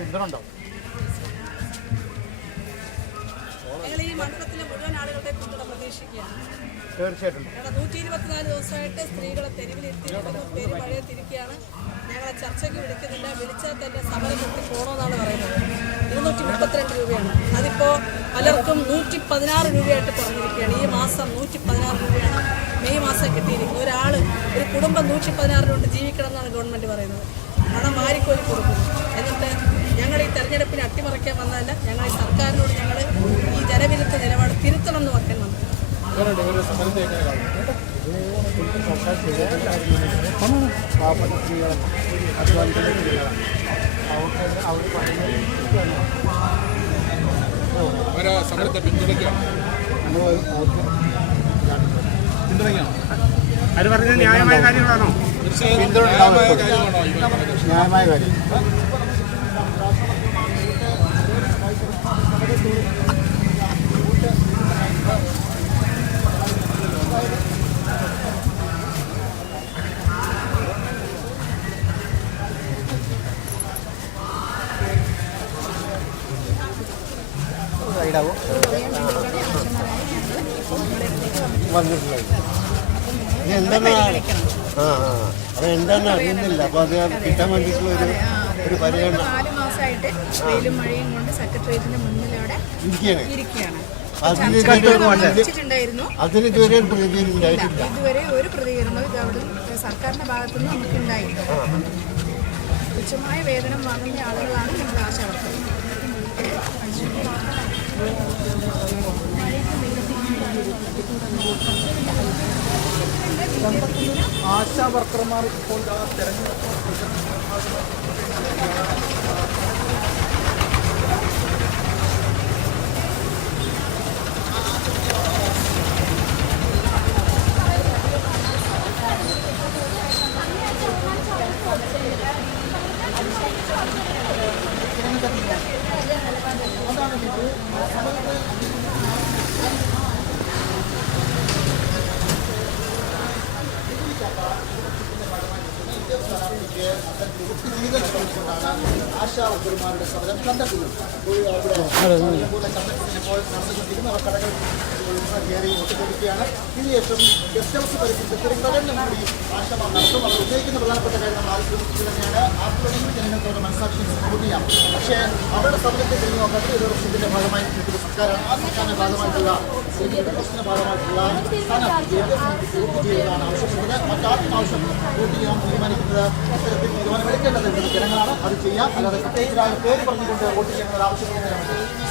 പിന്തുണ ഉണ്ടാവും ഈ മണ്ഡലത്തിലെ മുഴുവൻ ആളുകളുടെ പിന്തുണ പ്രതീക്ഷിക്കുകയാണ്. തീർച്ചയായിട്ടും. നൂറ്റി ഇരുപത്തിനാല് ദിവസമായിട്ട് സ്ത്രീകളെ തെരുവിലിരുത്തിയിരിക്കുന്നു പേര് പഴയത്തിരിക്കുകയാണ് ഞങ്ങളെ ചർച്ചയ്ക്ക് വിളിക്കുന്നില്ല വിളിച്ചാൽ തന്നെ സമരം നിർത്തി പോകണമെന്നാണ് പറയുന്നത്. ഇരുന്നൂറ്റി മുപ്പത്തിരണ്ട് രൂപയാണ്. അതിപ്പോൾ പലർക്കും നൂറ്റി പതിനാറ് രൂപയായിട്ട് കുറഞ്ഞിരിക്കുകയാണ്. ഈ മാസം നൂറ്റി പതിനാറ് രൂപയാണ് മെയ് മാസം കിട്ടിയിരിക്കുന്നത്. ഒരാൾ ഒരു കുടുംബം നൂറ്റി പതിനാറ് കൊണ്ട് ജീവിക്കണം എന്നാണ് ഗവൺമെന്റ് പറയുന്നത്. പണം വാരിക്കോരി കൊടുക്കുന്നു. എന്നിട്ട് ഞങ്ങൾ ഈ തെരഞ്ഞെടുപ്പിനെ അട്ടിമറിക്കാൻ വന്നതല്ല ഞങ്ങൾ ഈ സർക്കാരിനോട് ഞങ്ങൾ ഈ ജനവിരുദ്ധ നിലപാട് തിരുത്തണം എന്ന് പറയാൻ വന്നത്. പാവപ്പെട്ട സ്ത്രീകൾ അധ്വാനിക്കുന്ന സ്ത്രീകളാണ് അവർക്ക് അവർ പറയുന്നത് അവരെ സമരത്തെ പിന്തുണയ്ക്കുകയാണ് നമ്മൾ അവർക്ക് ന്യായമായ കാര്യങ്ങളാണോ ന്യായമായ കാര്യം. സൈഡാവും വന്നിട്ടുള്ളത് എന്താണ് ആ ആ. അത് അറിയുന്നില്ല അപ്പോൾ അത് കിട്ടാൻ വേണ്ടിയിട്ടുള്ള ഒരു ഒരു പരിഗണന. നാല് മാസമായിട്ട് വെയിലും മഴയും കൊണ്ട് സെക്രട്ടേറിയറ്റിന്റെ മുന്നിൽ ഇരിക്കുകയാണ്. അതിന് ഇതുവരെ ഒരു പ്രതികരണം ഉണ്ടായിട്ടില്ല. ഇതുവരെ ഒരു പ്രതികരണവും ഇത് അവിടെ സർക്കാരിന്റെ ഭാഗത്തുനിന്ന് നമുക്ക് ഉണ്ടായില്ല തുച്ഛമായ വേതനം വാങ്ങുന്ന ആളുകളാണ് നമ്മുടെ ആശാവർക്കർ ആശാ വർക്കർമാർ ഇപ്പോൾ ആ തെരഞ്ഞെടുപ്പ് ആശാ വർക്കർമാരുടെ സമരം കണ്ടെത്തുന്നത് ഇവിടെ കണ്ടെത്തുന്നപ്പോൾ നടന്നുകൊണ്ടിരുന്ന അവർ കടകൾ കയറി ഒത്തുകൊടുക്കുകയാണ് ഇതിനുശേഷം ഗസ്റ്റ് ഹൗസ് പരിസരത്ത് ഒരു പ്രകടനം കൂടി ആശമാർ നടത്തും അവർ ഉന്നയിക്കുന്ന പ്രധാനപ്പെട്ട തന്നെയാണ് ആത്മീയ ജനങ്ങൾക്കോട് മനസ്സാക്ഷി സപ്പോർട്ട് ചെയ്യാം പക്ഷേ അവരുടെ സമരത്തെ കഴിഞ്ഞ് നോക്കാത്ത ഒരു വർഷത്തിന്റെ ഭാഗമായി നിൽക്കുന്ന സർക്കാരാണ് ആ സർക്കാരിന്റെ ഭാഗമായിട്ടുള്ള പ്രശ്നത്തിന്റെ ഭാഗമായിട്ടുള്ള സ്ഥാനാർത്ഥിയെ വോട്ട് ചെയ്യുന്നതാണ് ആവശ്യപ്പെടുന്നത് മറ്റാർക്കും ആവശ്യം വോട്ട് ചെയ്യാൻ തീരുമാനിക്കുന്നത് ഇത്തരത്തിൽ തീരുമാനമെടുക്കേണ്ടത് ജനങ്ങളാണ്. അത് ചെയ്യാം. അല്ലാതെ പ്രത്യേകിച്ച് പേര് പറഞ്ഞുകൊണ്ട് വോട്ട് ചെയ്യണമെന്ന് ആവശ്യപ്പെടുന്നതിനാണ്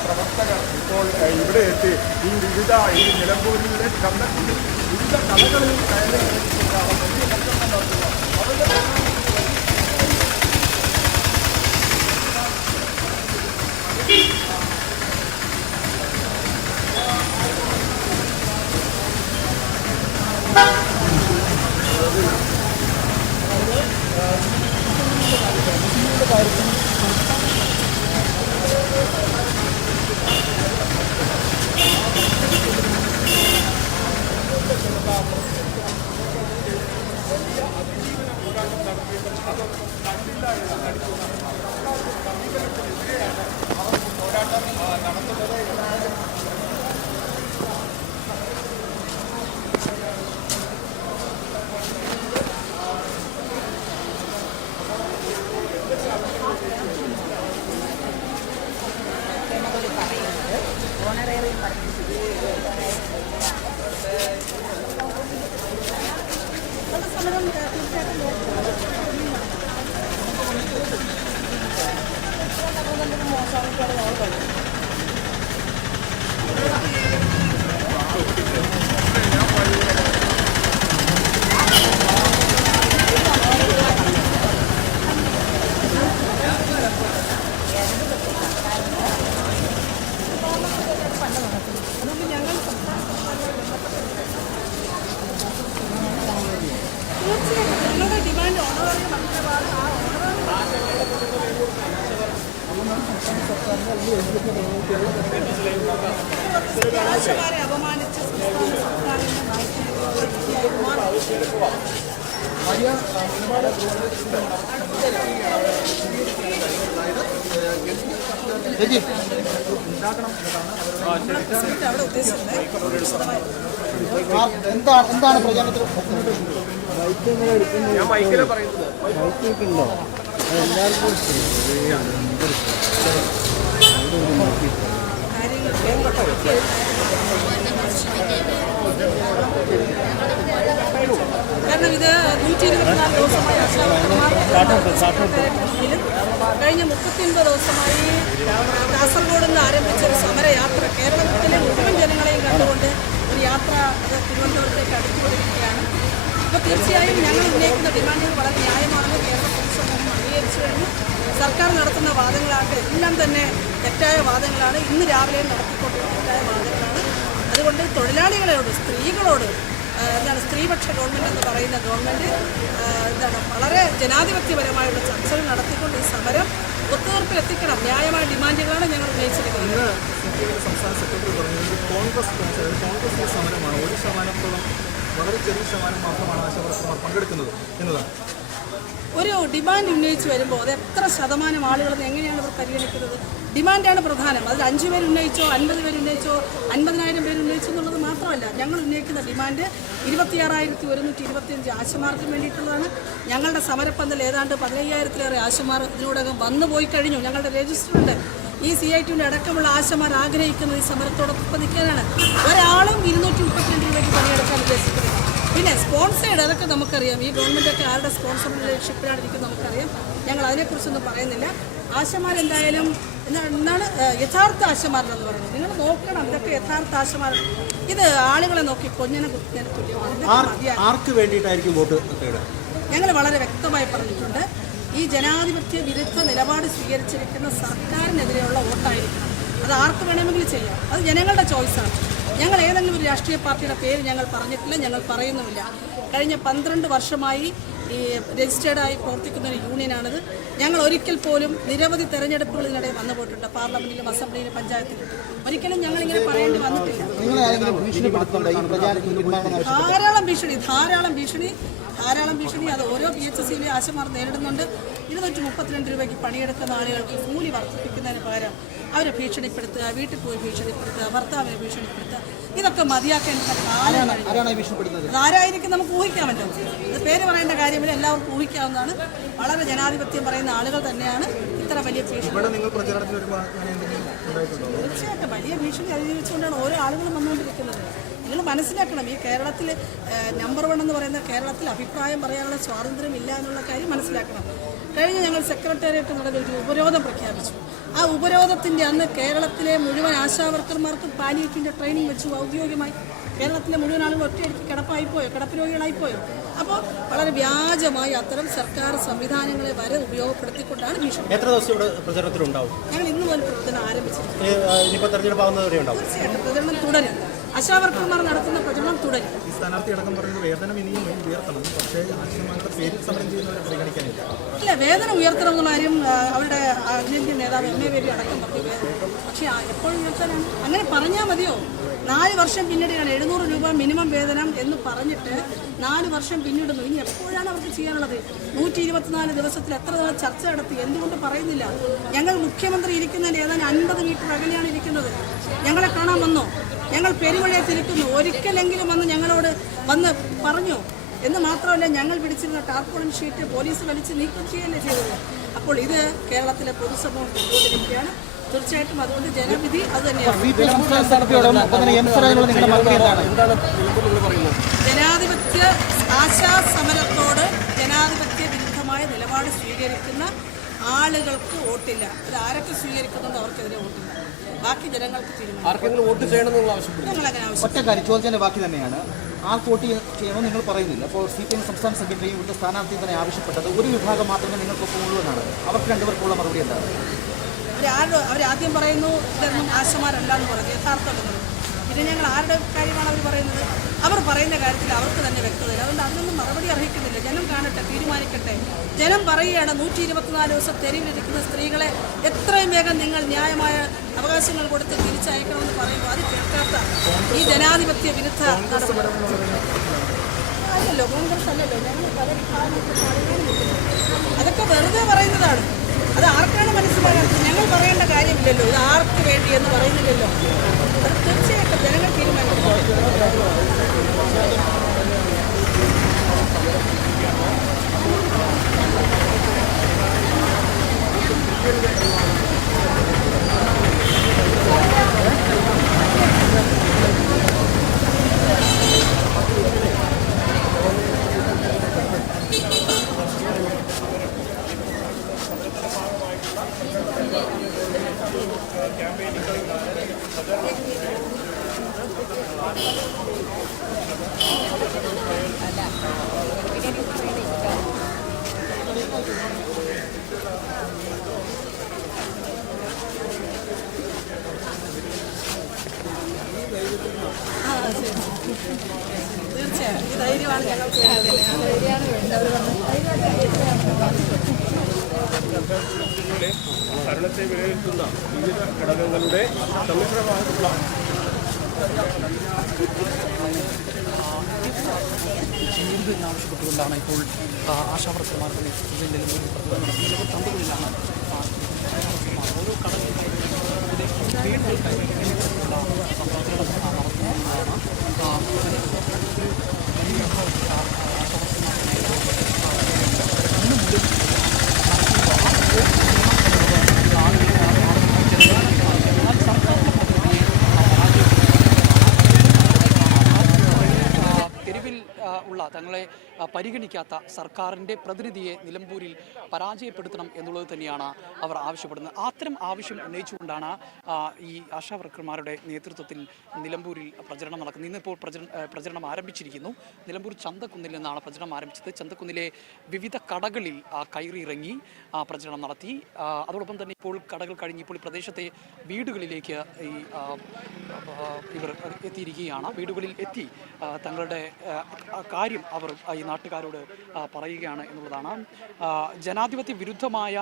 പ്രവർത്തകർ ഇപ്പോൾ ഇവിടെ എത്തി. ഈ വിവിധ ഈ നിലമ്പൂരിലെ വിവിധ കലകളിൽ കയറി Thank you. ഇരുപത്തിനാല് ദിവസമായി കഴിഞ്ഞ മുപ്പത്തിയൊൻപത് ദിവസമായി കാസർഗോഡ് നിന്ന് ആരംഭിച്ച ഒരു സമരയാത്ര കേരളത്തിലെ മുഴുവൻ ജനങ്ങളെയും കണ്ടുകൊണ്ട് ഒരു യാത്ര അത് തിരുവനന്തപുരത്തേക്ക് അടുത്തുകൊണ്ടിരിക്കുകയാണ്. അപ്പോൾ തീർച്ചയായും ഞങ്ങൾ ഉന്നയിക്കുന്ന ഡിമാൻഡുകൾ വളരെ ന്യായമാണെന്ന് കേരള പൊതുസമൂഹം അംഗീകരിച്ചു കഴിഞ്ഞു. സർക്കാർ നടത്തുന്ന വാദങ്ങളാകട്ടെ എല്ലാം തന്നെ തെറ്റായ വാദങ്ങളാണ്. ഇന്ന് രാവിലെയും നടത്തിക്കൊണ്ടിരുന്ന തെറ്റായ വാദങ്ങളാണ്. അതുകൊണ്ട് തൊഴിലാളികളോട് സ്ത്രീകളോട് എന്താണ് സ്ത്രീപക്ഷ ഗവൺമെന്റ് എന്ന് പറയുന്ന ഗവൺമെന്റ് എന്താണ് വളരെ ജനാധിപത്യപരമായുള്ള ചർച്ചകൾ നടത്തിക്കൊണ്ട് ഈ സമരം ഒത്തുതീർപ്പിലെത്തിക്കണം. ന്യായമായ ഡിമാൻഡുകളാണ് ഞങ്ങൾ ഉന്നയിച്ചിരിക്കുന്നത്. സംസ്ഥാന സെക്രട്ടറി പറഞ്ഞത് കോൺഗ്രസ് കോൺഗ്രസിന്റെ സമരമാണ്. ഒരു ശതമാനത്തോളം വളരെ ചെറിയ ശതമാനം മാത്രമാണ് ആശാവർക്കർമാർ പങ്കെടുക്കുന്നത് എന്നതാണ്. ഒരു ഡിമാൻഡ് ഉന്നയിച്ച് വരുമ്പോൾ അത് എത്ര ശതമാനം ആളുകളെന്ന് എങ്ങനെയാണ് പരിഗണിക്കുന്നത്. ഡിമാൻഡാണ് പ്രധാനം. അതിൽ അഞ്ച് പേര് ഉന്നയിച്ചോ അൻപത് പേര് ഉന്നയിച്ചോ അൻപതിനായിരം പേര് ഉന്നയിച്ചോ എന്നുള്ളത് മാത്രമല്ല ഞങ്ങൾ ഉന്നയിക്കുന്ന ഡിമാൻഡ് ഇരുപത്തിയാറായിരത്തി ഒരുന്നൂറ്റി ഇരുപത്തിയഞ്ച് ആശമാർക്ക് വേണ്ടിയിട്ടുള്ളതാണ്. ഞങ്ങളുടെ സമരപ്പന്തൽ ഏതാണ്ട് പതിനയ്യായിരത്തിലേറെ ആശമാർ ഇതിനോടകം വന്നു പോയി കഴിഞ്ഞു. ഞങ്ങളുടെ രജിസ്റ്ററുണ്ട്. ഈ സി ഐ ടിയുടെ അടക്കമുള്ള ആശമാർ ആഗ്രഹിക്കുന്ന ഈ സമരത്തോടൊപ്പം നിൽക്കാനാണ്. ഒരാളും ഇരുന്നൂറ്റി മുപ്പത്തിരണ്ട് രൂപയ്ക്ക് പണിയെടുക്കാൻ ഉദ്ദേശിക്കുന്നത് പിന്നെ സ്പോൺസേഡ് അതൊക്കെ നമുക്കറിയാം. ഈ ഗവൺമെന്റൊക്കെ ആരുടെ സ്പോൺസർഷിപ്പിലാണ് ഇരിക്കുന്നത് നമുക്കറിയാം. ഞങ്ങൾ അതിനെക്കുറിച്ചൊന്നും പറയുന്നില്ല. ആശമാരെന്തായാലും ഏഹ്, യഥാർത്ഥ ആശമാരെന്ന് പറയുന്നത്. നിങ്ങൾ നോക്കണം ഇതൊക്കെ യഥാർത്ഥ ആശമാരാണ് ഇത് ആളുകളെ നോക്കി കൊഞ്ഞനെ കുത്തിനെ തുല്യമാണ് ആർക്ക് വേണ്ടിയിട്ടായിരിക്കും വോട്ട് ഞങ്ങൾ വളരെ വ്യക്തമായി പറഞ്ഞിട്ടുണ്ട് ഈ ജനാധിപത്യ വിരുദ്ധ നിലപാട് സ്വീകരിച്ചിരിക്കുന്ന സർക്കാരിനെതിരെയുള്ള വോട്ടായിരിക്കണം. അത് ആർക്ക് വേണമെങ്കിലും ചെയ്യാം. അത് ജനങ്ങളുടെ ചോയ്സാണ്. ഞങ്ങൾ ഏതെങ്കിലും ഒരു രാഷ്ട്രീയ പാർട്ടിയുടെ പേര് ഞങ്ങൾ പറഞ്ഞിട്ടില്ല ഞങ്ങൾ പറയുന്നുമില്ല. കഴിഞ്ഞ പന്ത്രണ്ട് വർഷമായി ഈ രജിസ്റ്റേർഡായി പ്രവർത്തിക്കുന്ന ഒരു യൂണിയനാണിത്. ഞങ്ങൾ ഒരിക്കൽ പോലും നിരവധി തെരഞ്ഞെടുപ്പുകൾ ഇതിനിടെ വന്നു പോയിട്ടുണ്ട് പാർലമെന്റിലും അസംബ്ലിയിലും പഞ്ചായത്തിലും. ഒരിക്കലും ഞങ്ങൾ ഇങ്ങനെ പറയേണ്ടി വന്നിട്ടില്ല. ധാരാളം ഭീഷണി ധാരാളം ഭീഷണി ധാരാളം ഭീഷണി. അത് ഓരോ പി എച്ച് എസ് സിയിലെ ആശമാർ നേരിടുന്നുണ്ട്. ഇരുന്നൂറ്റി മുപ്പത്തിരണ്ട് രൂപയ്ക്ക് പണിയെടുക്കുന്ന ആളുകൾക്ക് കൂലി വർദ്ധിപ്പിക്കുന്നതിന് പകരം അവരെ ഭീഷണിപ്പെടുത്തുക വീട്ടിൽ പോയി ഭീഷണിപ്പെടുത്തുക ഭർത്താവിനെ ഭീഷണിപ്പെടുത്തുക. ഇതൊക്കെ മതിയാക്കേണ്ട കാലം ആരായിരിക്കും നമുക്ക് ഊഹിക്കാമല്ലോ. പേര് പറയേണ്ട കാര്യമില്ല എല്ലാവർക്കും ഊഹിക്കാവുന്നതാണ്. വളരെ ജനാധിപത്യം പറയുന്ന ആളുകൾ തന്നെയാണ് ഇത്ര വലിയ ഭീഷണി. തീർച്ചയായിട്ടും വലിയ ഭീഷണി അതിജീവിച്ചുകൊണ്ടാണ് ഓരോ ആളുകളും വന്നുകൊണ്ടിരിക്കുന്നത്. നിങ്ങൾ മനസ്സിലാക്കണം ഈ കേരളത്തിൽ നമ്പർ വൺ എന്ന് പറയുന്ന കേരളത്തിൽ അഭിപ്രായം പറയാനുള്ള സ്വാതന്ത്ര്യം ഇല്ല എന്നുള്ള കാര്യം മനസ്സിലാക്കണം. കഴിഞ്ഞ ഞങ്ങൾ സെക്രട്ടേറിയറ്റ് നടന്ന ഒരു ഉപരോധം പ്രഖ്യാപിച്ചു. ആ ഉപരോധത്തിന്റെ അന്ന് കേരളത്തിലെ മുഴുവൻ ആശാവർക്കർമാർക്കും പാലിയേറ്റിന്റെ ട്രെയിനിങ് വെച്ചു ഔദ്യോഗികമായി. കേരളത്തിലെ മുഴുവൻ ആളുകൾ ഒറ്റയടിക്ക് കിടപ്പായിപ്പോയോ കിടപ്പ് രോഗികളായിപ്പോയോ? അപ്പോൾ വളരെ വ്യാജമായി അത്തരം സർക്കാർ സംവിധാനങ്ങളെ വരെ ഉപയോഗപ്പെടുത്തിക്കൊണ്ടാണ് ഭീഷണി. എത്ര ദിവസം ഇവിടെ പ്രചാരണത്തിലുണ്ടാവും? ഞങ്ങൾ ഇന്ന് മുതൽ പ്രവർത്തനം ഉണ്ടാവും. തീർച്ചയായിട്ടും. പ്രചരണം തുടരും. ആശാവർക്കർമാർ നടത്തുന്ന പ്രചരണം തുടരും. ഈ സ്ഥാനാർത്ഥി അടക്കം പറയുന്നത് വേതനം ഇനിയും ഉയർത്തണം. പക്ഷേ പേരിൽ സമരം ചെയ്യുന്നവരെ പരിഗണിക്കാനില്ല. ഇല്ല വേതനം ഉയർത്തണം എന്നുള്ള കാര്യം അവരുടെ അഖിലേന്ത്യ നേതാവ് എം എ വേലി അടക്കം പറഞ്ഞു. പക്ഷേ എപ്പോഴും ഉയർത്താനാണ്. അങ്ങനെ പറഞ്ഞാൽ മതിയോ? നാല് വർഷം പിന്നിടുകയാണ് എഴുന്നൂറ് രൂപ മിനിമം വേതനം എന്ന് പറഞ്ഞിട്ട് നാല് വർഷം പിന്നിടുന്നു. ഇനി എപ്പോഴാണ് അവർക്ക് ചെയ്യാനുള്ളത്? നൂറ്റി ഇരുപത്തിനാല് ദിവസത്തിൽ എത്ര തവണ ചർച്ച നടത്തി? എന്തുകൊണ്ട് പറയുന്നില്ല. ഞങ്ങൾ മുഖ്യമന്ത്രി ഇരിക്കുന്നതിന്റെ ഏതാണ്ട് അൻപത് മീറ്റർ അകലെയാണ് ഇരിക്കുന്നത്. ഞങ്ങളെ കാണാൻ വന്നോ? ഞങ്ങൾ പെരുമഴയത്തിരിക്കുന്നു ഒരിക്കലെങ്കിലും വന്ന് ഞങ്ങളോട് വന്ന് പറഞ്ഞു. എന്ന് മാത്രമല്ല ഞങ്ങൾ പിടിച്ചിരുന്ന ടാർപോളിൻ ഷീറ്റ് പോലീസ് വലിച്ച് നീക്കം ചെയ്യുകയല്ലേ ചെയ്തത്. അപ്പോൾ ഇത് കേരളത്തിലെ പൊതുസമൂഹം കണ്ടുകൊണ്ടിരിക്കുകയാണ് തീർച്ചയായിട്ടും അതുകൊണ്ട് ജനവിധി അത് തന്നെയാണ്. ജനാധിപത്യ ആശാ സമരത്തോട് ജനാധിപത്യ വിരുദ്ധമായ നിലപാട് സ്വീകരിക്കുന്ന ആളുകൾക്ക് വോട്ടില്ല. ഇത് ആരൊക്കെ സ്വീകരിക്കുന്നുണ്ടോ അവർക്കെതിരെ വോട്ടില്ല. ബാക്കി ജനങ്ങൾക്ക് തീരുമാനം. ആർക്കെങ്കിലും വോട്ട് ചെയ്യണമെന്നുള്ള ആവശ്യം ഒറ്റ കാര്യം ചോദിച്ചതിന്റെ ബാക്കി തന്നെയാണ്. ആർക്ക് വോട്ട് ചെയ്യ- ചെയ്യണമെന്ന് നിങ്ങൾ പറയുന്നില്ല. അപ്പോൾ സി പി എം സംസ്ഥാന സെക്രട്ടറിയും ഇവിടുത്തെ സ്ഥാനാർത്ഥി തന്നെ ആവശ്യപ്പെട്ടത് ഒരു വിഭാഗം മാത്രമേ നിങ്ങൾക്കൊപ്പം ഉള്ളൂ എന്നാണ്. അവർക്ക് രണ്ടുപേർക്കുള്ള മറുപടി എന്താണ്? അവരാരുടെ അവരാദ്യം പറയുന്നു ഇതൊന്നും ആശമാരല്ല എന്ന് പറയുന്നത് യഥാർത്ഥമെന്ന് പിന്നെ ഞങ്ങൾ ആരുടെ കാര്യമാണ് അവർ പറയുന്നത്? അവർ പറയുന്ന കാര്യത്തിൽ അവർക്ക് തന്നെ വ്യക്തതയില്ല. അതുകൊണ്ട് അതിനൊന്നും മറുപടി അർഹിക്കുന്നില്ല. ജനം കാണട്ടെ തീരുമാനിക്കട്ടെ. ജനം പറയുകയാണ് നൂറ്റി ഇരുപത്തിനാല് ദിവസം തെരുവിലിരിക്കുന്ന സ്ത്രീകളെ എത്രയും വേഗം നിങ്ങൾ ന്യായമായ അവകാശങ്ങൾ കൊടുത്ത് തിരിച്ചയക്കണമെന്ന് പറയുമ്പോൾ അത് കേൾക്കാത്ത ഈ ജനാധിപത്യ വിരുദ്ധ അല്ലല്ലോ കോൺഗ്രസ് അല്ലല്ലോ. ഞങ്ങൾ പല അതൊക്കെ വെറുതെ പറയുന്നതാണ്. അത് ആർക്കാണ് മനസ്സിലാകാത്തത്? പറയേണ്ട കാര്യമില്ലല്ലോ ഇത് ആർക്ക് വേണ്ടി എന്ന് പറയുന്നില്ലല്ലോ തീർച്ചയായിട്ടും ജനങ്ങൾ തീരുമാനിക്കും. തീർച്ചയായും. ധൈര്യമാണ് ഞങ്ങൾക്ക് ധൈര്യമാണ് വേണ്ടത് അവർ ഭരണത്തെ വിലയിരുത്തുന്ന വിവിധ ഘടകങ്ങളുടെ സമ്മിശ്രമായിട്ടുള്ള ചെയ്യരുത് എന്നാവശ്യപ്പെട്ടുകൊണ്ടാണ് ഇപ്പോൾ ആ, ആശാവർക്കർമാരുടെ നേതൃത്വത്തിൽ നിലമ്പൂരിൽ പ്രതികരണം നടത്തി നിലമ്പൂർ തണ്ടുകളിലാണ് ആ, ഓരോ കടകളിലും നടത്തുന്നതാണ് ആ, വലിയ ആ, തെരുവിൽ ആ, ഉള്ള തങ്ങളെ ആ, പരിഗണിക്കാത്ത സർക്കാരിന്റെ പ്രതിനിധിയെ നിലമ്പൂരിൽ പരാജയപ്പെടുത്തണം എന്നുള്ളത് തന്നെയാണ് അവർ ആവശ്യപ്പെടുന്നത്. അത്തരം ആവശ്യം ഉന്നയിച്ചുകൊണ്ടാണ് ഈ ആശാവർക്കർമാരുടെ നേതൃത്വത്തിൽ നിലമ്പൂരിൽ പ്രചരണം നടക്കുന്നത്. ഇന്നിപ്പോൾ പ്രചരണം ആരംഭിച്ചിരിക്കുന്നു. നിലമ്പൂർ ചന്തക്കുന്നിൽ നിന്നാണ് പ്രചരണം ആരംഭിച്ചത്. ചന്തക്കുന്നിലെ വിവിധ കടകളിൽ കയറിയിറങ്ങി പ്രചരണം നടത്തി. അതോടൊപ്പം തന്നെ ഇപ്പോൾ കടകൾ കഴിഞ്ഞ് ഇപ്പോൾ പ്രദേശത്തെ വീടുകളിലേക്ക് ഈ ഇവർ എത്തിയിരിക്കുകയാണ്. വീടുകളിൽ എത്തി തങ്ങളുടെ കാര്യം അവർ ഈ ഈ നാട്ടുകാരോട് പറയുകയാണ് എന്നുള്ളതാണ്. ജനാധിപത്യ വിരുദ്ധമായ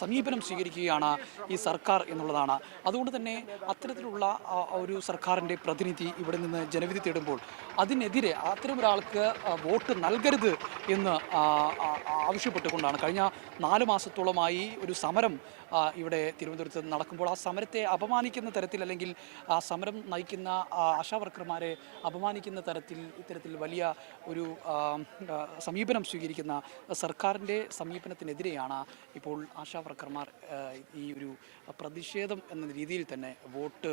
സമീപനം സ്വീകരിക്കുകയാണ് ഈ സർക്കാർ എന്നുള്ളതാണ്. അതുകൊണ്ട് തന്നെ അത്തരത്തിലുള്ള ഒരു സർക്കാരിന്റെ പ്രതിനിധി ഇവിടെ നിന്ന് ജനവിധി തേടുമ്പോൾ അതിനെതിരെ അത്തരം ഒരാൾക്ക് വോട്ട് നൽകരുത് എന്ന് ആവശ്യപ്പെട്ടുകൊണ്ടാണ്. കഴിഞ്ഞ നാല് മാസത്തോളമായി ഒരു സമരം ഇവിടെ തിരുവനന്തപുരത്ത് നടക്കുമ്പോൾ ആ സമരത്തെ അപമാനിക്കുന്ന തരത്തിൽ അല്ലെങ്കിൽ ആ സമരം നയിക്കുന്ന ആശാവർക്കർമാരെ ആശാ വർക്കർമാരെ അപമാനിക്കുന്ന തരത്തിൽ ഇത്തരത്തിൽ വലിയ ഒരു സമീപനം സ്വീകരിക്കുന്ന സർക്കാരിന്റെ സമീപനത്തിനെതിരെയാണ് ഇപ്പോൾ ആശാവർക്കർമാർ ഈ ഒരു പ്രതിഷേധം എന്ന രീതിയിൽ തന്നെ വോട്ട്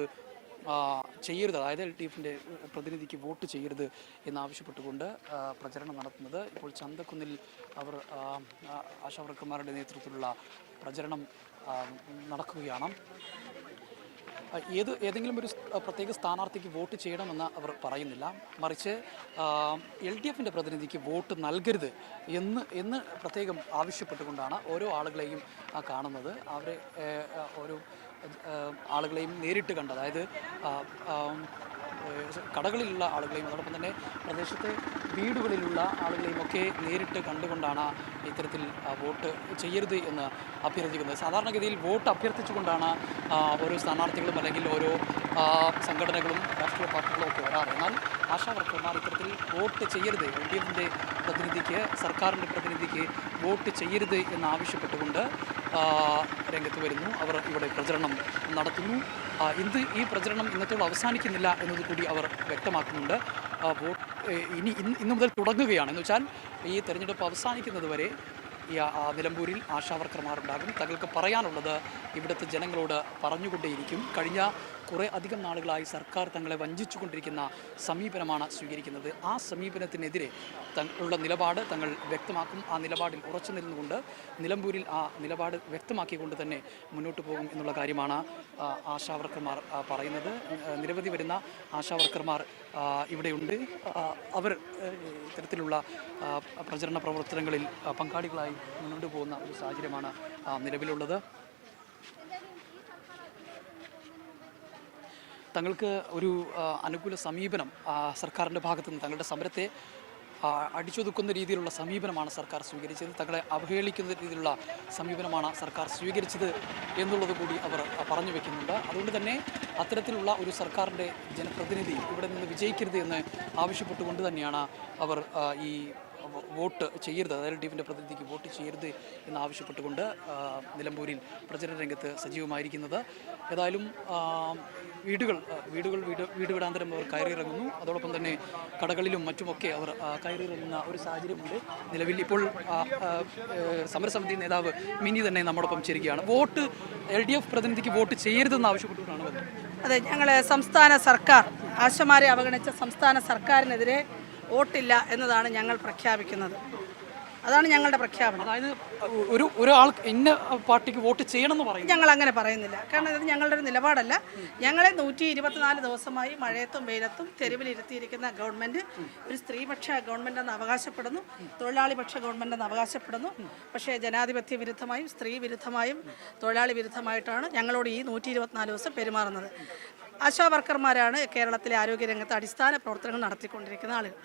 ചെയ്യരുത്. അതായത് എൽ ഡി എഫിന്റെ പ്രതിനിധിക്ക് വോട്ട് ചെയ്യരുത് എന്നാവശ്യപ്പെട്ടുകൊണ്ട് പ്രചരണം നടത്തുന്നത്. ഇപ്പോൾ ചന്തക്കുന്നിൽ അവർ ആശാവർക്കർമാരുടെ നേതൃത്വത്തിലുള്ള പ്രചരണം നടക്കുകയാണ്. ഏത് ഏതെങ്കിലും ഒരു പ്രത്യേക സ്ഥാനാർത്ഥിക്ക് വോട്ട് ചെയ്യണമെന്ന് അവർ പറയുന്നില്ല. മറിച്ച് എൽ ഡി എഫിന്റെ പ്രതിനിധിക്ക് വോട്ട് നൽകരുത് എന്ന് എന്ന് പ്രത്യേകം ആവശ്യപ്പെട്ടുകൊണ്ടാണ് ഓരോ ആളുകളെയും കാണുന്നത്. അവരെ ഓരോ ആളുകളെയും നേരിട്ട് കണ്ട് അതായത് കടകളിലുള്ള ആളുകളെയും അതോടൊപ്പം തന്നെ പ്രദേശത്തെ വീടുകളിലുള്ള ആളുകളെയും ഒക്കെ നേരിട്ട് കണ്ടുകൊണ്ടാണ് ഇത്തരത്തിൽ വോട്ട് ചെയ്യരുത് എന്ന് അഭ്യർത്ഥിക്കുന്നത്. സാധാരണഗതിയിൽ വോട്ട് അഭ്യർത്ഥിച്ചുകൊണ്ടാണ് ഓരോ സ്ഥാനാർത്ഥികളും അല്ലെങ്കിൽ ഓരോ സംഘടനകളും രാഷ്ട്രീയ പാർട്ടികളും ഒക്കെ വരാറ്. എന്നാൽ ആശാവർക്കർമാർ ഇത്തരത്തിൽ വോട്ട് ചെയ്യരുത്. എൽ ഡി എഫിന്റെ പ്രതിനിധിക്ക് സർക്കാരിന്റെ പ്രതിനിധിക്ക് വോട്ട് ചെയ്യരുത് എന്ന് ആവശ്യപ്പെട്ടുകൊണ്ട് ആ, രംഗത്ത് വരുന്നു. അവർ ഇവിടെ പ്രചരണം നടത്തുന്നു. ഇത് ഈ പ്രചരണം ഇന്നത്തോളം അവസാനിക്കുന്നില്ല എന്നത് കൂടി അവർ വ്യക്തമാക്കുന്നുണ്ട്. വോട്ട് ഇനി ഇന്ന് ഇന്ന് മുതൽ തുടങ്ങുകയാണ്. എന്ന് വെച്ചാൽ ഈ തെരഞ്ഞെടുപ്പ് അവസാനിക്കുന്നത് വരെ ഈ നിലമ്പൂരിൽ ആശാവർക്കർമാരുണ്ടാകും തങ്ങൾക്ക് പറയാനുള്ളത് ഇവിടുത്തെ ജനങ്ങളോട് പറഞ്ഞുകൊണ്ടേയിരിക്കും. കഴിഞ്ഞ കുറേ അധികം നാളുകളായി സർക്കാർ തങ്ങളെ വഞ്ചിച്ചുകൊണ്ടിരിക്കുന്ന സമീപനമാണ് സ്വീകരിക്കുന്നത്. ആ സമീപനത്തിനെതിരെ തങ്ങളുടെ നിലപാട് തങ്ങൾ വ്യക്തമാക്കും. ആ നിലപാടിൽ ഉറച്ചു നിന്നുകൊണ്ട് നിലമ്പൂരിൽ ആ നിലപാട് വ്യക്തമാക്കിക്കൊണ്ട് തന്നെ മുന്നോട്ട് പോകും എന്നുള്ള കാര്യമാണ് ആശാവർക്കർമാർ പറയുന്നത്. നിരവധി വരുന്ന ആശാവർക്കർമാർ ഇവിടെയുണ്ട്. അവർ ഇത്തരത്തിലുള്ള പ്രചരണ പ്രവർത്തനങ്ങളിൽ പങ്കാളികളായി മുന്നോട്ട് പോകുന്ന ഒരു സാഹചര്യമാണ് നിലവിലുള്ളത്. തങ്ങൾക്ക് ഒരു അനുകൂല സമീപനം സർക്കാരിന്റെ ഭാഗത്തു നിന്ന് തങ്ങളുടെ സമരത്തെ അടിച്ചൊതുക്കുന്ന രീതിയിലുള്ള സമീപനമാണ് സർക്കാർ സ്വീകരിച്ചത്. തങ്ങളെ അവഹേളിക്കുന്ന രീതിയിലുള്ള സമീപനമാണ് സർക്കാർ സ്വീകരിച്ചത് എന്നുള്ളത് കൂടി അവർ പറഞ്ഞു വെക്കുന്നുണ്ട്. അതുകൊണ്ട് തന്നെ അത്തരത്തിലുള്ള ഒരു സർക്കാരിന്റെ ജനപ്രതിനിധി ഇവിടെ നിന്ന് വിജയിക്കരുത് എന്ന് ആവശ്യപ്പെട്ടുകൊണ്ട് തന്നെയാണ് അവർ ഈ വോട്ട് ചെയ്യരുത് അതായത് ഡീഫിന്റെ പ്രതിനിധിക്ക് വോട്ട് ചെയ്യരുത് എന്നാവശ്യപ്പെട്ടുകൊണ്ട് നിലമ്പൂരിൽ പ്രചരണ രംഗത്ത് സജീവമായിരിക്കുന്നത്. ഏതായാലും വീടുകൾ വീടുകൾ വീട് വീട് വിടാന്തരം അവർ കയറിയിറങ്ങുന്നു. അതോടൊപ്പം തന്നെ കടകളിലും മറ്റുമൊക്കെ അവർ കയറിയിറങ്ങുന്ന ഒരു സാഹചര്യമുണ്ട്. നിലവിൽ ഇപ്പോൾ സമരസമിതി നേതാവ് മിനി തന്നെ നമ്മോടൊപ്പം ചേരുകയാണ്. വോട്ട് എൽ ഡി എഫ് പ്രതിനിധിക്ക് വോട്ട് ചെയ്യരുതെന്ന് ആവശ്യപ്പെട്ടുകൊണ്ടാണ് വന്നത്. അതെ ഞങ്ങൾ സംസ്ഥാന സർക്കാർ ആശമാരെ അവഗണിച്ച സംസ്ഥാന സർക്കാരിനെതിരെ വോട്ടില്ല എന്നതാണ് ഞങ്ങൾ പ്രഖ്യാപിക്കുന്നത്. അതാണ് ഞങ്ങളുടെ പ്രഖ്യാപനം. അതായത് ഒരു ഒരാൾ ഇന്ന പാർട്ടിക്ക് വോട്ട് ചെയ്യണം എന്ന് പറയും ഞങ്ങൾ അങ്ങനെ പറയുന്നില്ല. കാരണം ഇത് ഞങ്ങളുടെ ഒരു നിലപാടല്ല. ഞങ്ങളെ നൂറ്റി ഇരുപത്തിനാല് ദിവസമായി മഴയത്തും വെയിലത്തും തെരുവിലിരുത്തിയിരിക്കുന്ന ഗവൺമെന്റ് ഒരു സ്ത്രീപക്ഷ ഗവൺമെന്റ് എന്ന് അവകാശപ്പെടുന്നു തൊഴിലാളിപക്ഷ ഗവൺമെന്റ് എന്ന് അവകാശപ്പെടുന്നു. പക്ഷേ ജനാധിപത്യ വിരുദ്ധമായും സ്ത്രീ വിരുദ്ധമായും തൊഴിലാളി വിരുദ്ധമായിട്ടാണ് ഞങ്ങളോട് ഈ നൂറ്റി ഇരുപത്തിനാല് ദിവസം പെരുമാറുന്നത്. ആശാ വർക്കർമാരാണ് കേരളത്തിലെ ആരോഗ്യരംഗത്ത് അടിസ്ഥാന പ്രവർത്തനങ്ങൾ നടത്തിക്കൊണ്ടിരിക്കുന്ന ആളുകൾ.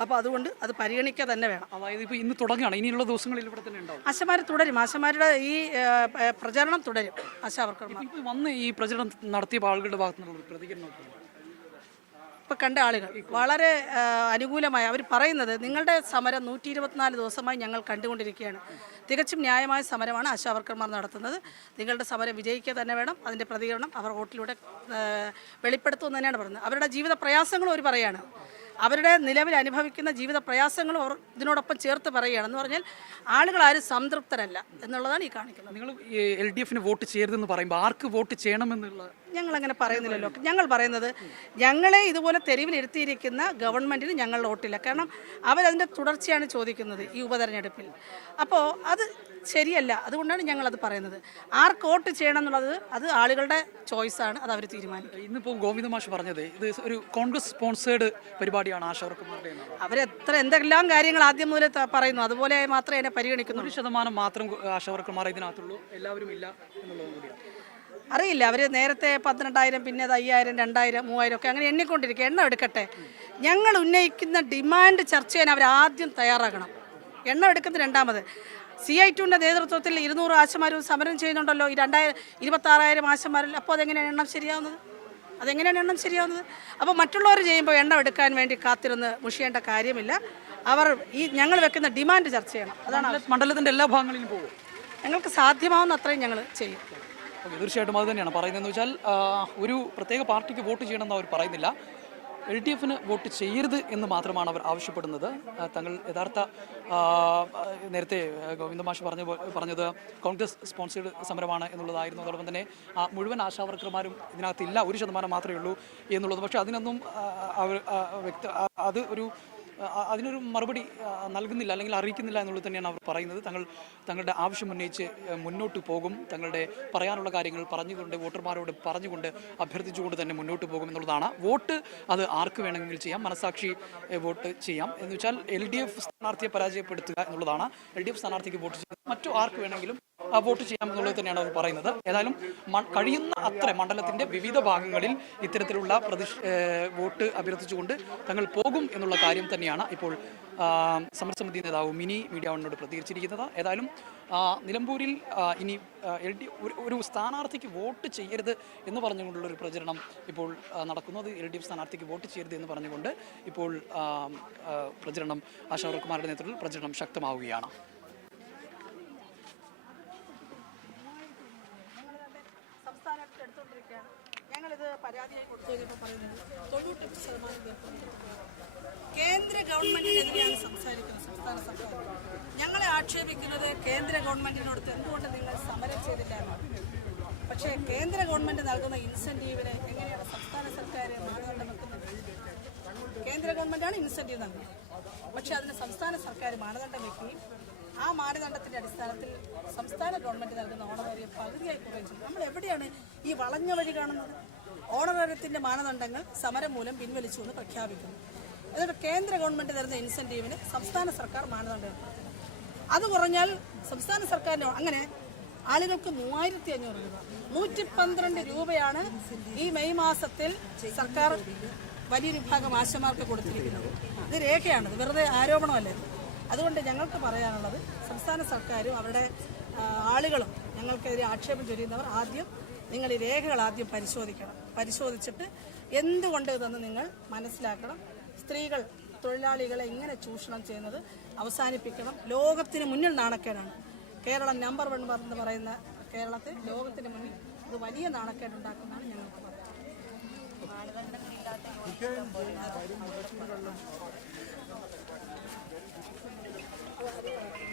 അപ്പോൾ അതുകൊണ്ട് അത് പരിഗണിക്കുക തന്നെ വേണം. അതായത് ഇപ്പോൾ ഇന്ന് തുടങ്ങുകയാണ്. ഇനിയുള്ള ദിവസങ്ങളിൽ ഇവിടെ തന്നെ ഉണ്ടാവും. ആശമാർ തുടരും. ആശമാരുടെ ഈ ഏഹ്, പ്രചരണം തുടരും. ആശാവർക്കർമാർ ഇപ്പോൾ വന്ന് ഈ പ്രചരണം നടത്തിയ ആളുകളുടെ ഭാഗത്തു നിന്നുള്ള ഒരു പ്രതികരണം ഒക്കെ ഉണ്ട്. ഇപ്പൊ കണ്ട ആളുകൾ വളരെ ആ, അനുകൂലമായി അവർ പറയുന്നത് നിങ്ങളുടെ സമരം നൂറ്റി ഇരുപത്തിനാല് ദിവസമായി ഞങ്ങൾ കണ്ടുകൊണ്ടിരിക്കുകയാണ്. തികച്ചും ന്യായമായ സമരമാണ് ആശാവർക്കർമാർ നടത്തുന്നത്. നിങ്ങളുടെ സമരം വിജയിക്കുക തന്നെ വേണം. അതിന്റെ പ്രതികരണം അവർ വോട്ടിലൂടെ ആ, വെളിപ്പെടുത്തുമെന്ന് തന്നെയാണ് പറയുന്നത്. അവരുടെ ജീവിത പ്രയാസങ്ങളും അവർ പറയാണ്. അവരുടെ നിലവിൽ അനുഭവിക്കുന്ന ജീവിത പ്രയാസങ്ങളും അവർ ഇതിനോടൊപ്പം ചേർത്ത് പറയുകയാണെന്ന് പറഞ്ഞാൽ ആളുകൾ ആരും സംതൃപ്തരല്ല എന്നുള്ളതാണ് ഈ കാണിക്കുന്നത്. നിങ്ങൾ എൽ ഡി എഫിന് വോട്ട് ചെയ്യരുതെന്ന് പറയുമ്പോൾ ആർക്ക് വോട്ട് ചെയ്യണമെന്നുള്ള ഞങ്ങൾ അങ്ങനെ പറയുന്നില്ലല്ലോ. ഞങ്ങൾ പറയുന്നത് ഞങ്ങളെ ഇതുപോലെ തെരുവിലിരുത്തിയിരിക്കുന്ന ഗവൺമെന്റിന് ഞങ്ങൾ വോട്ടില്ല. കാരണം അവരതിന്റെ തുടർച്ചയാണ് ചോദിക്കുന്നത് ഈ ഉപതെരഞ്ഞെടുപ്പിൽ. അപ്പോൾ അത് ശരിയല്ല. അതുകൊണ്ടാണ് ഞങ്ങളത് പറയുന്നത്. ആർക്ക് വോട്ട് ചെയ്യണം എന്നുള്ളത് അത് ആളുകളുടെ ചോയ്സാണ് അത് അവർ തീരുമാനിക്കും. ഇന്നിപ്പോൾ ഗോവിന്ദ മാഷ് പറഞ്ഞത് ഇത് ഒരു കോൺഗ്രസ് സ്പോൺസേഡ് പരിപാടിയാണ് ആശാവർക്കുമാരുടെ. അവരെത്ര എന്തെല്ലാം കാര്യങ്ങൾ ആദ്യം മുതലേ പറയുന്നു. അതുപോലെ മാത്രമേ എന്നെ പരിഗണിക്കുന്നു ഒരു ശതമാനം മാത്രം ആശാവർക്കുമാർ ഇതിനകത്തുള്ളൂ. എല്ലാവരും ഇല്ല എന്നുള്ളതും കൂടിയാണ്. അറിയില്ല. അവർ നേരത്തെ പന്ത്രണ്ടായിരം പിന്നെ അത് അയ്യായിരം രണ്ടായിരം മൂവായിരം ഒക്കെ അങ്ങനെ എണ്ണിക്കൊണ്ടിരിക്കുക. എണ്ണ എടുക്കട്ടെ. ഞങ്ങൾ ഉന്നയിക്കുന്ന ഡിമാൻഡ് ചർച്ച ചെയ്യാൻ അവർ ആദ്യം തയ്യാറാകണം. എണ്ണം എടുക്കുന്നത് രണ്ടാമത്. സി ഐ ടുവിന്റെ നേതൃത്വത്തിൽ ഇരുന്നൂറ് ആശമാരും സമരം ചെയ്യുന്നുണ്ടല്ലോ. ഈ രണ്ടായിരം ഇരുപത്താറായിരം ആശമാരിൽ അപ്പോൾ അതെങ്ങനെയാണ് എണ്ണം ശരിയാവുന്നത്? അതെങ്ങനെയാണ് എണ്ണം ശരിയാവുന്നത്? അപ്പോൾ മറ്റുള്ളവർ ചെയ്യുമ്പോൾ എണ്ണം എടുക്കാൻ വേണ്ടി കാത്തിരുന്ന് മുഷിയേണ്ട കാര്യമില്ല. അവർ ഈ ഞങ്ങൾ വെക്കുന്ന ഡിമാൻഡ് ചർച്ച ചെയ്യണം. അതാണ് മണ്ഡലത്തിന്റെ എല്ലാ ഭാഗങ്ങളിലും പോകും. ഞങ്ങൾക്ക് സാധ്യമാവുന്ന അത്രയും ഞങ്ങൾ ചെയ്യും. തീർച്ചയായിട്ടും അത് തന്നെയാണ്. പറയുന്നതെന്ന് വെച്ചാൽ ഒരു പ്രത്യേക പാർട്ടിക്ക് വോട്ട് ചെയ്യണമെന്ന് അവർ പറയുന്നില്ല. എൽ ഡി എഫിന് വോട്ട് ചെയ്യരുത് എന്ന് മാത്രമാണ് അവർ ആവശ്യപ്പെടുന്നത്. തങ്ങൾ യഥാർത്ഥ നേരത്തെ ഗോവിന്ദമാഷ് ഗോവിന്ദ മാഷ് പറഞ്ഞ പറഞ്ഞത് കോൺഗ്രസ് സ്പോൺസേഡ് സമരമാണ് എന്നുള്ളതായിരുന്നു. അതോടൊപ്പം തന്നെ ആ, മുഴുവൻ ആശാവർക്കർമാരും ഇതിനകത്തില്ല ഒരു ശതമാനം മാത്രമേ ഉള്ളൂ എന്നുള്ളത്. പക്ഷേ അതിനൊന്നും അവർ വ്യക്ത അത് ഒരു അതിനൊരു മറുപടി നൽകുന്നില്ല അല്ലെങ്കിൽ അറിയിക്കുന്നില്ല എന്നുള്ളത് തന്നെയാണ് അവർ പറയുന്നത്. തങ്ങൾ തങ്ങളുടെ ആവശ്യം ഉന്നയിച്ച് മുന്നോട്ട് പോകും. തങ്ങളുടെ പറയാനുള്ള കാര്യങ്ങൾ പറഞ്ഞുകൊണ്ട് വോട്ടർമാരോട് പറഞ്ഞുകൊണ്ട് അഭ്യർത്ഥിച്ചുകൊണ്ട് തന്നെ മുന്നോട്ട് പോകും എന്നുള്ളതാണ്. വോട്ട് അത് ആർക്ക് വേണമെങ്കിൽ ചെയ്യാം. മനസാക്ഷി വോട്ട് ചെയ്യാം. എന്ന് വെച്ചാൽ എൽ ഡി എഫ് സ്ഥാനാർത്ഥിയെ പരാജയപ്പെടുത്തുക എന്നുള്ളതാണ്. എൽ ഡി എഫ് സ്ഥാനാർത്ഥിക്ക് വോട്ട് ചെയ്യുക മറ്റു ആർക്ക് വേണമെങ്കിലും വോട്ട് ചെയ്യാം എന്നുള്ളത് തന്നെയാണ് അവർ പറയുന്നത്. ഏതായാലും കഴിയുന്ന അത്ര മണ്ഡലത്തിന്റെ വിവിധ ഭാഗങ്ങളിൽ ഇത്തരത്തിലുള്ള പ്രതിഷ് വോട്ട് അഭ്യർത്ഥിച്ചുകൊണ്ട് തങ്ങൾ പോകും എന്നുള്ള കാര്യം തന്നെയാണ് ഇപ്പോൾ ആ, സമരസമിതി നേതാവ് മിനി മീഡിയ വണ്ണിനോട് പ്രതികരിച്ചിരിക്കുന്നത്. ഏതായാലും നിലമ്പൂരിൽ ഇനി എൽ ഡി ഒരു സ്ഥാനാർത്ഥിക്ക് വോട്ട് ചെയ്യരുത് എന്ന് പറഞ്ഞുകൊണ്ടുള്ള ഒരു പ്രചരണം ഇപ്പോൾ നടക്കുന്നത്. എൽ ഡി എഫ് സ്ഥാനാർത്ഥിക്ക് വോട്ട് ചെയ്യരുത് എന്ന് പറഞ്ഞുകൊണ്ട് ഇപ്പോൾ പ്രചരണം അശോക് നേതൃത്വത്തിൽ പ്രചരണം ശക്തമാവുകയാണ്. കേന്ദ്ര ഗവൺമെന്റിനെതിരെയാണ് സംസാരിക്കുന്നത് സംസ്ഥാന സർക്കാർ. ഞങ്ങളെ ആക്ഷേപിക്കുന്നത് കേന്ദ്ര ഗവൺമെന്റിനോട് എന്തുകൊണ്ട് നിങ്ങൾ സമരം ചെയ്തില്ല എന്നാണ്. പക്ഷേ കേന്ദ്ര ഗവൺമെന്റ് നൽകുന്ന ഇൻസെന്റീവിന് എങ്ങനെയാണ് സംസ്ഥാന സർക്കാർ മാനദണ്ഡം വെക്കുന്നത്? കേന്ദ്ര ഗവൺമെന്റാണ് ഇൻസെന്റീവ് നൽകുന്നത്. പക്ഷെ അതിന് സംസ്ഥാന സർക്കാർ മാനദണ്ഡം വെക്കുകയും ആ മാനദണ്ഡത്തിന്റെ അടിസ്ഥാനത്തിൽ സംസ്ഥാന ഗവൺമെന്റ് നൽകുന്ന ഓണമേറിയ പകുതിയായി കുറയും നമ്മൾ എവിടെയാണ് ഈ വളഞ്ഞ വഴി കാണുന്നത്? ഓണറേറിയത്തിന്റെ മാനദണ്ഡങ്ങൾ സമരം മൂലം പിൻവലിച്ചു എന്ന് പ്രഖ്യാപിക്കുന്നു. എന്നിട്ട് കേന്ദ്ര ഗവൺമെന്റ് തരുന്ന ഇൻസെന്റീവിന് സംസ്ഥാന സർക്കാർ മാനദണ്ഡം. അത് കുറഞ്ഞാൽ സംസ്ഥാന സർക്കാരിന് അങ്ങനെ ആളുകൾക്ക് മൂവായിരത്തി അഞ്ഞൂറ് രൂപ. നൂറ്റി പന്ത്രണ്ട് രൂപയാണ് ഈ മെയ് മാസത്തിൽ സർക്കാർ വലിയ വിഭാഗം ആശമാർക്ക് കൊടുത്തിരിക്കുന്നത്. ഇത് രേഖയാണ് വെറുതെ ആരോപണമല്ല അതുകൊണ്ട് ഞങ്ങൾക്ക് പറയാനുള്ളത് സംസ്ഥാന സർക്കാരും അവരുടെ ആളുകളും ഞങ്ങൾക്കെതിരെ ആക്ഷേപം ചൊരിയുന്നവർ ആദ്യം നിങ്ങൾ ഈ രേഖകൾ ആദ്യം പരിശോധിക്കണം. പരിശോധിച്ചിട്ട് എന്തുകൊണ്ട് ഇതെന്ന് നിങ്ങൾ മനസ്സിലാക്കണം. സ്ത്രീകൾ തൊഴിലാളികളെ ഇങ്ങനെ ചൂഷണം ചെയ്യുന്നത് അവസാനിപ്പിക്കണം. ലോകത്തിന് മുന്നിൽ നാണക്കേടാണ്. കേരളം നമ്പർ വൺ എന്ന് പറയുന്ന കേരളത്തിൽ ലോകത്തിന് മുന്നിൽ ഇത് വലിയ നാണക്കേടുണ്ടാക്കുന്നതാണ് ഞങ്ങൾക്ക് പറയുന്നത് ഹലോ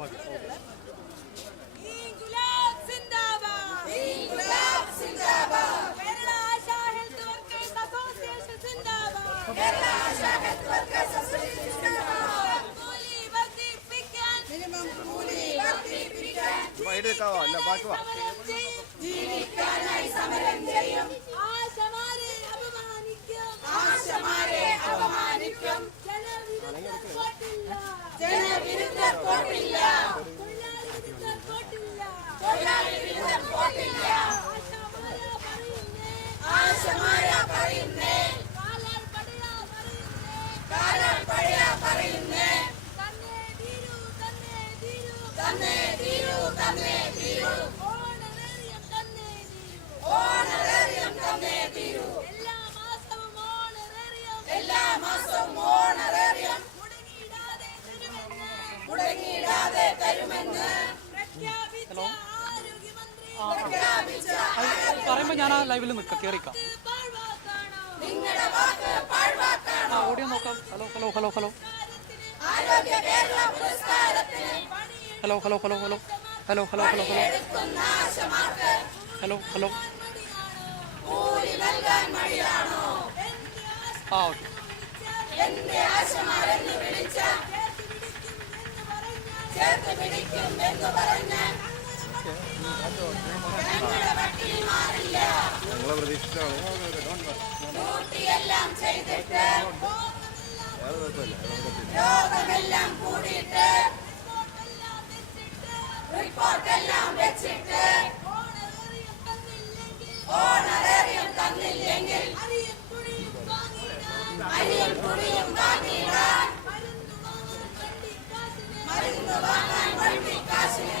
ஆமாம் പാഴ്വാക്കാണോ? ആ ഓഡിയോ നോക്കാം. Hello hello hello hello. Hello hello hello hello. Hello hello hello hello. Hello hello. ആ ഓക്കെ. ചേർത്ത് പിടിക്കും എന്ന് പറഞ്ഞാൽ ഞങ്ങളെ പ്രതീക്ഷിച്ചാണ് വേറെ കുഴപ്പമില്ല രോഗമെല്ലാം കൂടിയിട്ട് റിപ്പോർട്ടെല്ലാം വെച്ചിട്ട് ഓണറേറിയം തന്നില്ലെങ്കിൽ അരിയും കുടിയും കാട്ടിടാൻ മരുന്ന് വാങ്ങാൻ വണ്ടി കാശിന്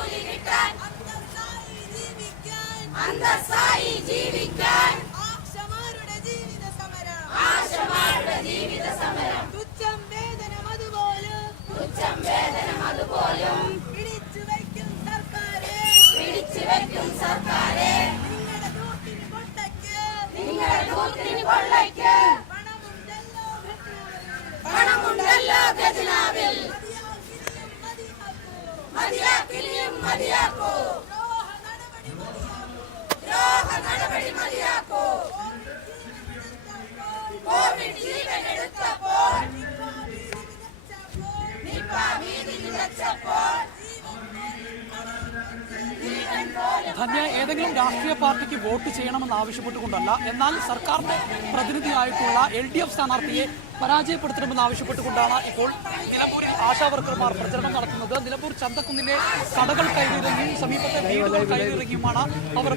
അന്തസ്സായി ജീവിക്കാൻ. ആശമാരുടെ ജീവിത സമരം. ആശമാരുടെ ജീവിത സമരം. തുച്ഛം വേതനം അതുപോലും. തുച്ഛം വേതനം അതുപോലും. പിടിച്ചു വയ്ക്കും സർക്കാരെ. പിടിച്ചു വയ്ക്കും സർക്കാരെ. നിങ്ങളുടെ ദൂത്തിന് കൊട്ടയ്ക്ക് നിങ്ങളുടെ ദൂത്തിന് കൊള്ളയ്ക്ക് പണമുണ്ടല്ലോ ഖജനാവിൽ. മതിയാക്കിലും മതിയാക്കൂ. ധന്യ ഏതെങ്കിലും രാഷ്ട്രീയ പാർട്ടിക്ക് വോട്ട് ചെയ്യണമെന്ന് ആവശ്യപ്പെട്ടുകൊണ്ടല്ല. എന്നാൽ സർക്കാരിന്റെ പ്രതിനിധിയായിട്ടുള്ള എൽ ഡി എഫ് സ്ഥാനാർത്ഥിയെ പരാജയപ്പെടുത്തണമെന്ന് ആവശ്യപ്പെട്ടുകൊണ്ടാണ് ഇപ്പോൾ നിലമ്പൂരിൽ ആശാവർക്കർമാർ പ്രചരണം നടത്തുന്നത്. നിലമ്പൂർ ചന്തക്കുന്നിലെ കടകൾ കയറിയിറങ്ങിയും സമീപത്തെ വീടുകൾ കയറിയിറങ്ങിയുമാണ് അവർ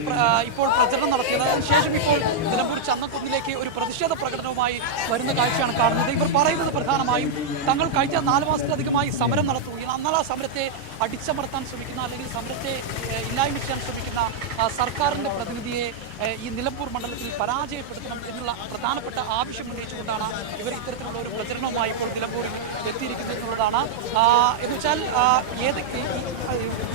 ഇപ്പോൾ പ്രചരണം നടത്തിയത്. അതിനുശേഷം ഇപ്പോൾ നിലമ്പൂർ ചന്തക്കുന്നിലേക്ക് ഒരു പ്രതിഷേധ പ്രകടനവുമായി വരുന്ന കാഴ്ചയാണ് കാണുന്നത്. ഇവർ പറയുന്നത് പ്രധാനമായും തങ്ങൾ കഴിഞ്ഞ നാല് മാസത്തിലധികമായി സമരം നടത്തുകയും എന്നാൽ ആ സമരത്തെ അടിച്ചമർത്താൻ ശ്രമിക്കുന്ന അല്ലെങ്കിൽ സമരത്തെ ഇല്ലായ്മ ചെയ്യാൻ ശ്രമിക്കുന്ന സർക്കാരിന്റെ പ്രതിനിധിയെ ഈ നിലമ്പൂർ മണ്ഡലത്തിൽ പരാജയപ്പെടുത്തണം എന്നുള്ള പ്രധാനപ്പെട്ട ആവശ്യം ഉന്നയിച്ചുകൊണ്ടാണ് ഇവർ ഇത്തരത്തിലുള്ള ഒരു പ്രചരണവുമായി ഇപ്പോൾ നിലമ്പൂരിൽ എത്തിയിരിക്കുന്നത് എന്നുള്ളതാണ്. എന്ന് വെച്ചാൽ ആ, ഏത്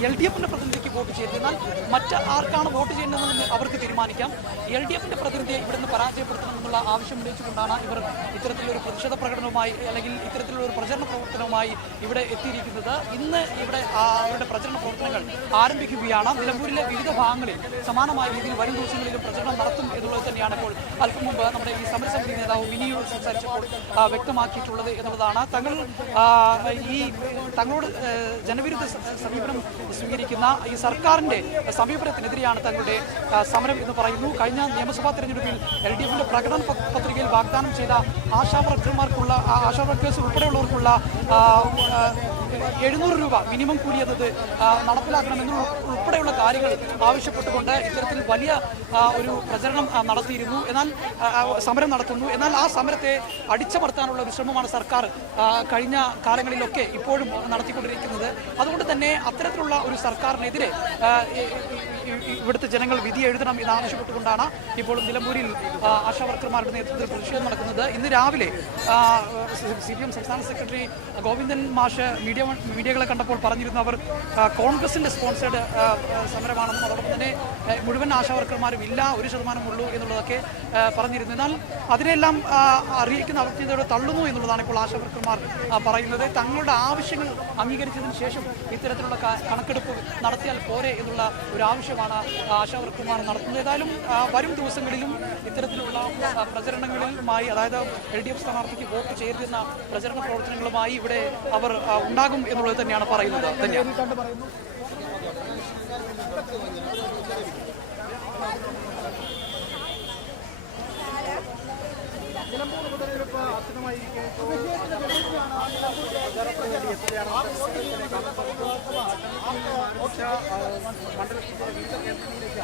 എൽ ഡി എഫിന്റെ പ്രതിനിധിക്ക് വോട്ട് ചെയ്യരുത്. എന്നാൽ മറ്റ് ആർക്കാണ് വോട്ട് ചെയ്യേണ്ടതെന്ന് അവർക്ക് തീരുമാനിക്കാം. എൽ ഡി എഫിന്റെ പ്രതിനിധിയെ ഇവിടുന്ന് പരാജയപ്പെടുത്തണം എന്നുള്ള ആവശ്യം ഉന്നയിച്ചുകൊണ്ടാണ് ഇവർ ഇത്തരത്തിലൊരു പ്രതിഷേധ പ്രകടനവുമായി അല്ലെങ്കിൽ ഇത്തരത്തിലുള്ള ഒരു പ്രചരണ പ്രവർത്തനവുമായി ഇവിടെ എത്തിയിരിക്കുന്നത്. ഇന്ന് ഇവിടെ അവരുടെ പ്രചരണ പ്രവർത്തനങ്ങൾ ആരംഭിക്കുകയാണ്. നിലമ്പൂരിലെ വിവിധ ഭാഗങ്ങളിൽ സമാനമായ രീതിയിൽ വരും ദിവസങ്ങളിലും പ്രചരണം നടത്തും എന്നുള്ളത് തന്നെയാണ് ഇപ്പോൾ അല്പം മുമ്പ് നമ്മുടെ ഈ സമരസമിതി നേതാവ് മിനിയോട് സംസാരിച്ചപ്പോൾ വ്യക്തമാക്കിയിട്ടുള്ളത് എന്നുള്ളതാണ്. തങ്ങൾ ഈ തങ്ങളോട് ജനവിരുദ്ധ സമീപനം സ്വീകരിക്കുന്ന ഈ സർക്കാരിന്റെ സമീപനത്തിനെതിരെയാണ് തങ്ങളുടെ സമരം എന്ന് പറയുന്നു. കഴിഞ്ഞ നിയമസഭാ തെരഞ്ഞെടുപ്പിൽ എൽ ഡി എഫിന്റെ പ്രകടന പത്രികയിൽ വാഗ്ദാനം ചെയ്ത ആശാ വർക്കർമാർക്കുള്ള ആശാ വർക്കേഴ്സ് ഉൾപ്പെടെയുള്ളവർക്കുള്ള എഴുന്നൂറ് രൂപ മിനിമം കൂലി എന്നത് നടപ്പിലാക്കണമെന്ന് ഉൾപ്പെടെയുള്ള കാര്യങ്ങൾ ആവശ്യപ്പെട്ടുകൊണ്ട് ഇത്തരത്തിൽ വലിയ ഒരു പ്രചരണം നടത്തിയിരുന്നു. എന്നാൽ സമരം നടത്തുന്നു. എന്നാൽ ആ സമരത്തെ അടിച്ചമർത്താനുള്ള ഒരു ശ്രമമാണ് സർക്കാർ കഴിഞ്ഞ കാലങ്ങളിലൊക്കെ ഇപ്പോഴും നടത്തിക്കൊണ്ടിരിക്കുന്നത്. അതുകൊണ്ട് തന്നെ അത്തരത്തിലുള്ള ഒരു സർക്കാരിനെതിരെ ഇവിടുത്തെ ജനങ്ങൾ വിധി എഴുതണം എന്നാവശ്യപ്പെട്ടുകൊണ്ടാണ് ഇപ്പോൾ നിലമ്പൂരിൽ ആശാവർക്കർമാരുടെ വർക്കർമാരുടെ നേതൃത്വത്തിൽ പ്രതിഷേധം നടക്കുന്നത്. ഇന്ന് രാവിലെ സി പി എം സംസ്ഥാന സെക്രട്ടറി ഗോവിന്ദൻ മാഷ് മീഡിയ മീഡിയകളെ കണ്ടപ്പോൾ പറഞ്ഞിരുന്നു അവർ കോൺഗ്രസിന്റെ സ്പോൺസേഡ് സമരമാണെന്നും അതോടൊപ്പം തന്നെ മുഴുവൻ ആശാവർക്കർമാരും ഇല്ല ഒരു ശതമാനം ഉള്ളൂ എന്നുള്ളതൊക്കെ പറഞ്ഞിരുന്നു. എന്നാൽ അതിനെല്ലാം അറിയിക്കുന്ന അവജ്ഞതയോടെ തള്ളുന്നു എന്നുള്ളതാണ് ഇപ്പോൾ ആശാവർക്കർമാർ പറയുന്നത്. തങ്ങളുടെ ആവശ്യങ്ങൾ അംഗീകരിച്ചതിന് ശേഷം ഇത്തരത്തിലുള്ള കണക്കെടുപ്പ് നടത്തിയാൽ പോരെ എന്നുള്ള ഒരു പ്രചരണമാണ് ആശാവർക്കുമാർ നടത്തുന്നത്. ഏതായാലും വരും ദിവസങ്ങളിലും ഇത്തരത്തിലുള്ള പ്രചരണങ്ങളുമായി അതായത് എൽ ഡി എഫ് സ്ഥാനാർത്ഥിക്ക് വോട്ട് ചേരുന്ന പ്രചരണ പ്രവർത്തനങ്ങളുമായി ഇവിടെ അവർ ഉണ്ടാകും എന്നുള്ളത് തന്നെയാണ് പറയുന്നത്. നിലമ്പൂർ ഉപതെരഞ്ഞെടുപ്പ് ആസ്പദമായിരിക്കെ മണ്ഡലത്തിന്റെ വിവിധ കേന്ദ്രങ്ങളിലേക്ക്